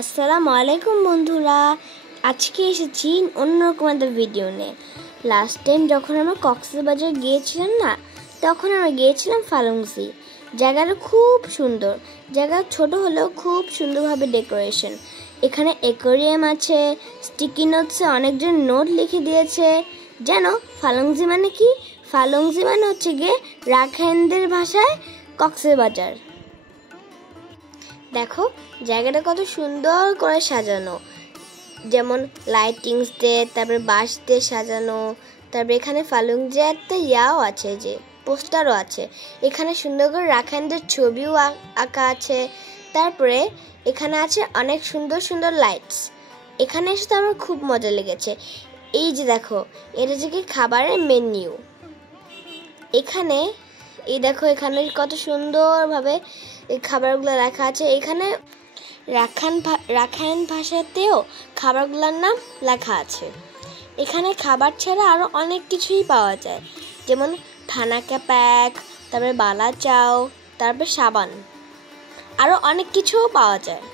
আসসালামু আলাইকুম বন্ধুরা, আজকে এসেছি অন্যরকম একটা ভিডিও নিয়ে। লাস্ট টাইম যখন আমরা কক্সবাজার গিয়েছিলাম না, তখন আমরা গিয়েছিলাম ফালুংসি। জায়গাটা খুব সুন্দর, জায়গা ছোট হলেও খুব সুন্দরভাবে ডেকোরেশন। এখানে অ্যাকোয়ারিয়াম আছে, স্টিকি নোটসে অনেকজন নোট লিখে দিয়েছে। জানো ফালুংসি মানে কি? ফালুংসি মানে হচ্ছে গিয়ে রাখাইনদের ভাষায় কক্সবাজার। দেখো জায়গাটা কত সুন্দর করে সাজানো, যেমন লাইটিংস দিয়ে, তারপরে বাঁশ দিয়ে সাজানো। তারপরে এখানে ফালুংজে একটা ইয়াও আছে, যে পোস্টারও আছে। এখানে সুন্দর করে রাখাইনদের ছবিও আঁকা আছে। তারপরে এখানে আছে অনেক সুন্দর সুন্দর লাইটস। এখানে এসে তো আমার খুব মজা লেগেছে। এই যে দেখো, এটা হচ্ছে কি খাবারের মেনু। এখানে এই দেখো, এখানে কত সুন্দরভাবে এই খাবারগুলো রাখা আছে। এখানে রাখাইন ভাষাতেও খাবারগুলোর নাম লেখা আছে। এখানে খাবার ছাড়া আরও অনেক কিছুই পাওয়া যায়, যেমন থানাকা প্যাক, তারপরে বালা চাও, তারপরে সাবান, আরও অনেক কিছুও পাওয়া যায়।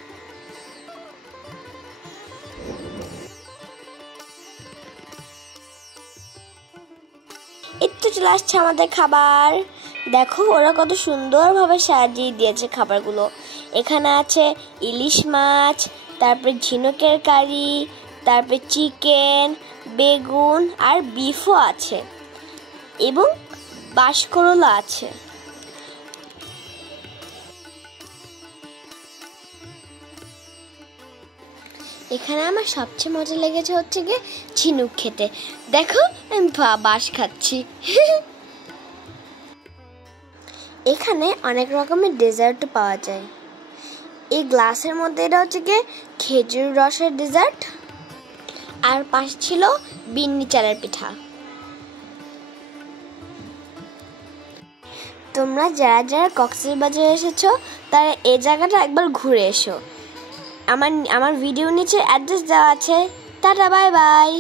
এই তো চলে আসছে আমাদের খাবার। দেখো ওরা কত সুন্দরভাবে সাজিয়ে দিয়েছে খাবারগুলো। এখানে আছে ইলিশ মাছ, তারপরে ঝিনুকের কারি, তারপরে চিকেন, বেগুন আর বিফও আছে, এবং বাঁশকরলা আছে। এখানে আমার সবচেয়ে মজা লেগেছে হচ্ছে গিয়ে ঝিনুক খেতে। দেখো আমি বাঁশ খাচ্ছি। এখানে অনেক রকমের ডেজার্টও পাওয়া যায়। এই গ্লাসের মধ্যে এটা হচ্ছে গিয়ে খেজুর রসের ডেজার্ট, আর পাশে ছিল বিন্নি চালের পিঠা। তোমরা যারা যারা কক্সবাজারে এসেছো, তারা এই জায়গাটা একবার ঘুরে এসো। আমার ভিডিও নিচে অ্যাড্রেস দেওয়া আছে। Tata, bye bye.